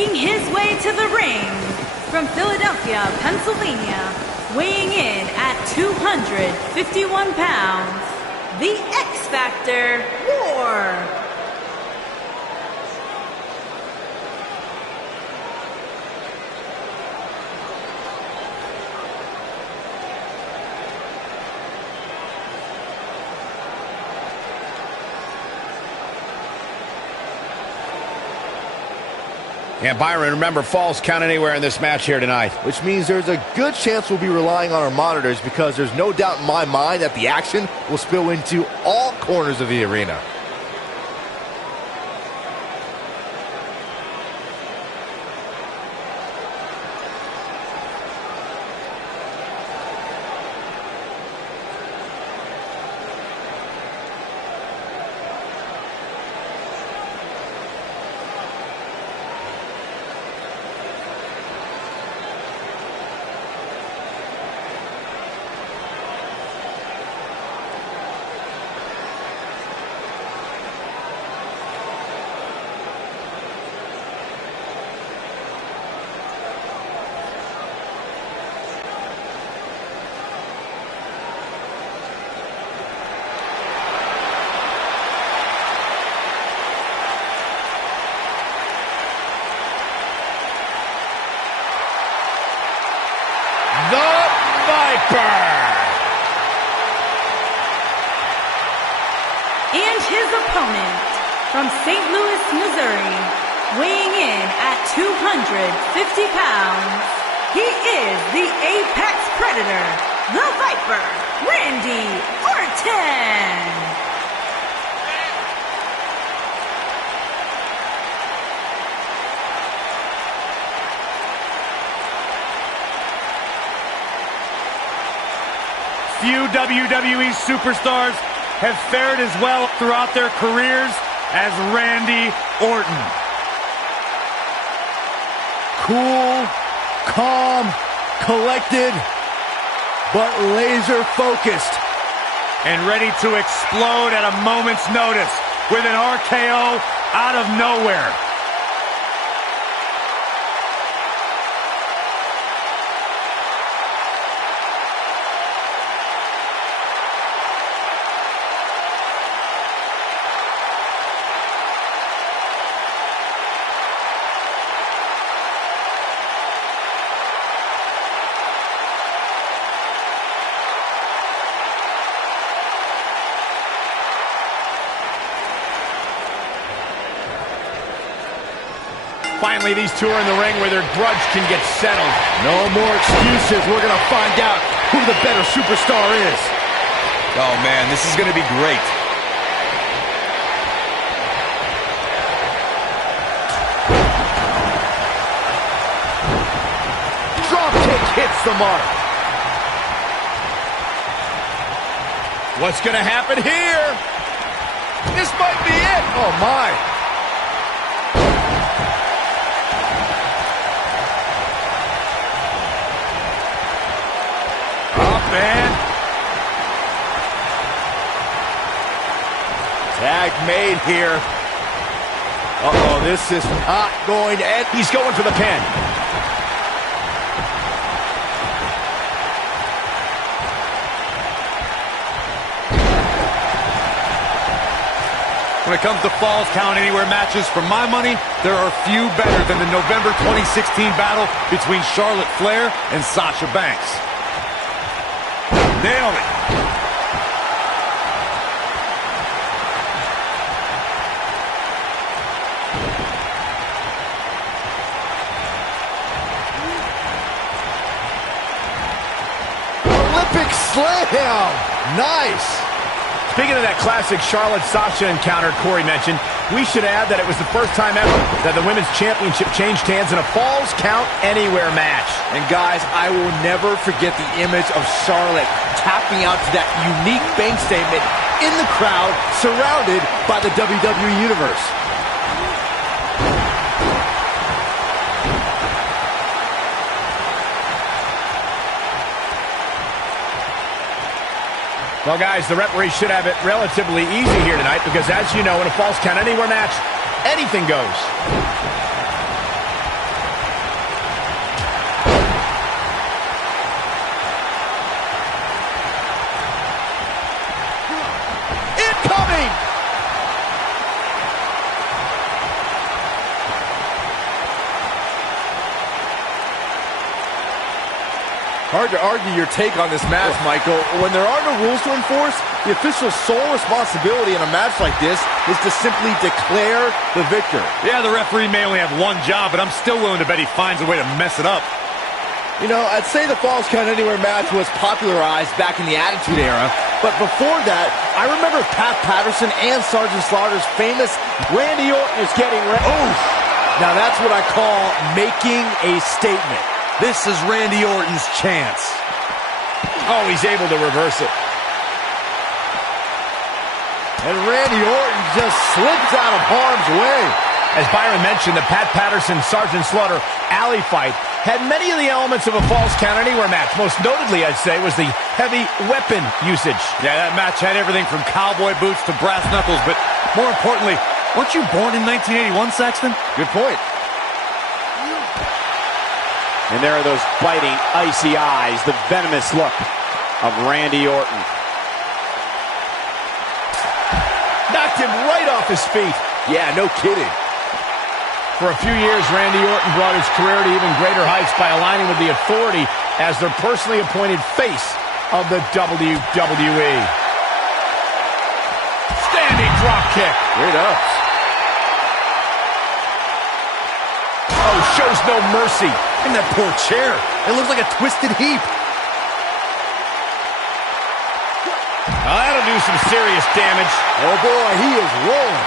Making his way to the ring from Philadelphia, Pennsylvania, weighing in at 251 pounds, the X Factor, War. And Byron, remember, falls count anywhere in this match here tonight. Which means there's a good chance we'll be relying on our monitors, because there's no doubt in my mind that the action will spill into all corners of the arena. And his opponent from St. Louis, Missouri, weighing in at 250 pounds, he is the Apex Predator, the Viper, Randy Orton. Few WWE superstars have fared as well throughout their careers as Randy Orton. Cool, calm, collected, but laser focused. And ready to explode at a moment's notice with an RKO out of nowhere. Finally, these two are in the ring where their grudge can get settled. No more excuses. We're going to find out who the better superstar is. Oh, man, this is going to be great. Drop kick hits the mark. What's going to happen here? This might be it. Oh, my. Man. Tag made here. Uh-oh, this is not going to end. He's going for the pin. When it comes to Falls Count Anywhere matches, for my money, there are few better than the November 2016 battle between Charlotte Flair and Sasha Banks. Nailed it. Olympic slam. Nice. Speaking of that classic Charlotte-Sasha encounter Corey mentioned, we should add that it was the first time ever that the Women's Championship changed hands in a Falls Count Anywhere match. And guys, I will never forget the image of Charlotte tapping out to that unique bank statement in the crowd, surrounded by the WWE Universe. Well, guys, the referee should have it relatively easy here tonight because, as you know, in a Falls Count Anywhere match, anything goes. Hard to argue your take on this match, Michael. When there are no rules to enforce, the official's sole responsibility in a match like this is to simply declare the victor. Yeah, the referee may only have one job, but I'm still willing to bet he finds a way to mess it up. You know, I'd say the Falls Count Anywhere match was popularized back in the Attitude Era, but before that, I remember Pat Patterson and Sergeant Slaughter's famous Randy Orton is getting ready. Oh, now that's what I call making a statement. This is Randy Orton's chance. Oh, he's able to reverse it. And Randy Orton just slips out of harm's way. As Byron mentioned, the Pat Patterson-Sergeant Slaughter alley fight had many of the elements of a Falls Count Anywhere match. Most notably, I'd say, was the heavy weapon usage. Yeah, that match had everything from cowboy boots to brass knuckles, but more importantly, weren't you born in 1981, Saxton? Good point. And there are those biting, icy eyes, the venomous look of Randy Orton. Knocked him right off his feet. Yeah, no kidding. For a few years, Randy Orton brought his career to even greater heights by aligning with the Authority as their personally appointed face of the WWE. Standing drop kick. Great ups. Oh, shows no mercy. And that poor chair. It looks like a twisted heap. Now that'll do some serious damage. Oh boy, he is rolling.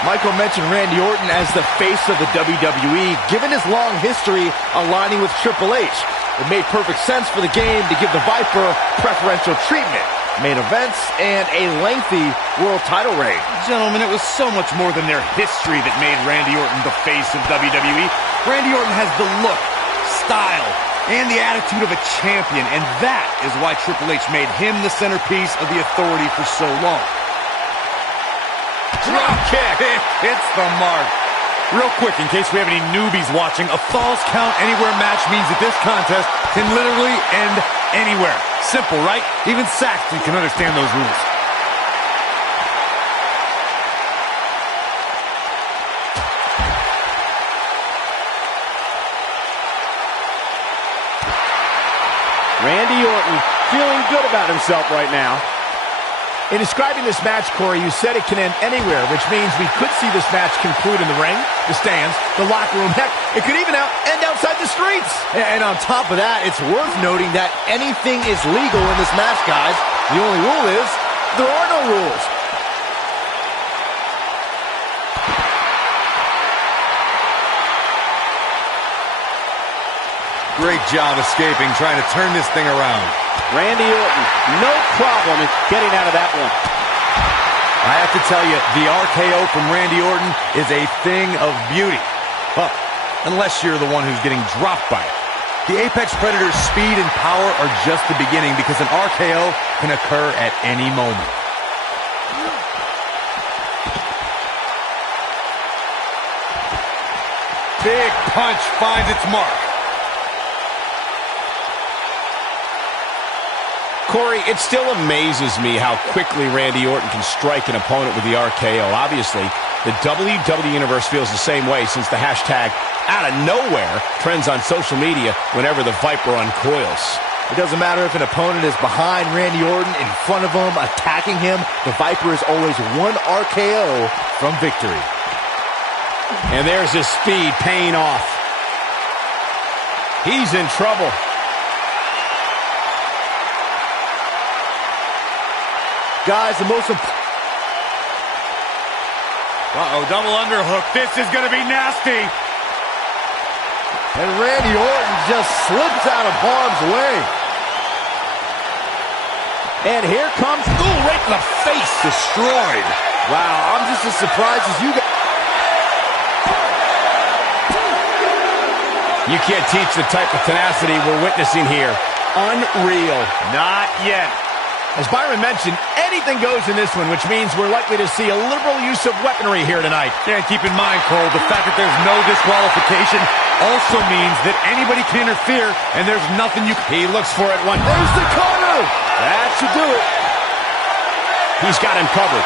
Michael mentioned Randy Orton as the face of the WWE, given his long history aligning with Triple H. It made perfect sense for the game to give the Viper preferential treatment, main events, and a lengthy world title reign. Gentlemen, it was so much more than their history that made Randy Orton the face of WWE. Randy Orton has the look, style, and the attitude of a champion, and that is why Triple H made him the centerpiece of the Authority for so long. Drop kick. It's the mark. Real quick, in case we have any newbies watching, a Falls Count Anywhere match means that this contest can literally end anywhere. Simple, right? Even Saxton can understand those rules. Randy Orton feeling good about himself right now. In describing this match, Corey, you said it can end anywhere, which means we could see this match conclude in the ring, the stands, the locker room. Heck, it could even end outside the streets. And on top of that, it's worth noting that anything is legal in this match, guys. The only rule is there are no rules. Great job escaping, trying to turn this thing around. Randy Orton, no problem in getting out of that one. I have to tell you, the RKO from Randy Orton is a thing of beauty. Well, unless you're the one who's getting dropped by it. The Apex Predator's speed and power are just the beginning because an RKO can occur at any moment. Big punch finds its mark. Corey, it still amazes me how quickly Randy Orton can strike an opponent with the RKO. Obviously, the WWE Universe feels the same way since the hashtag out of nowhere trends on social media whenever the Viper uncoils. It doesn't matter if an opponent is behind Randy Orton, in front of him, attacking him. The Viper is always one RKO from victory. And there's his speed paying off. He's in trouble. Guys, the most important... Uh-oh, double underhook. This is going to be nasty. And Randy Orton just slips out of harm's way. And here comes... Ooh, right in the face. Destroyed. Wow, I'm just as surprised as you guys. You can't teach the type of tenacity we're witnessing here. Unreal. Not yet. As Byron mentioned, anything goes in this one, which means we're likely to see a liberal use of weaponry here tonight. Yeah, and keep in mind, Cole, the fact that there's no disqualification also means that anybody can interfere, and there's nothing you can... He looks for it one. There's the cover. That should do it. He's got him covered.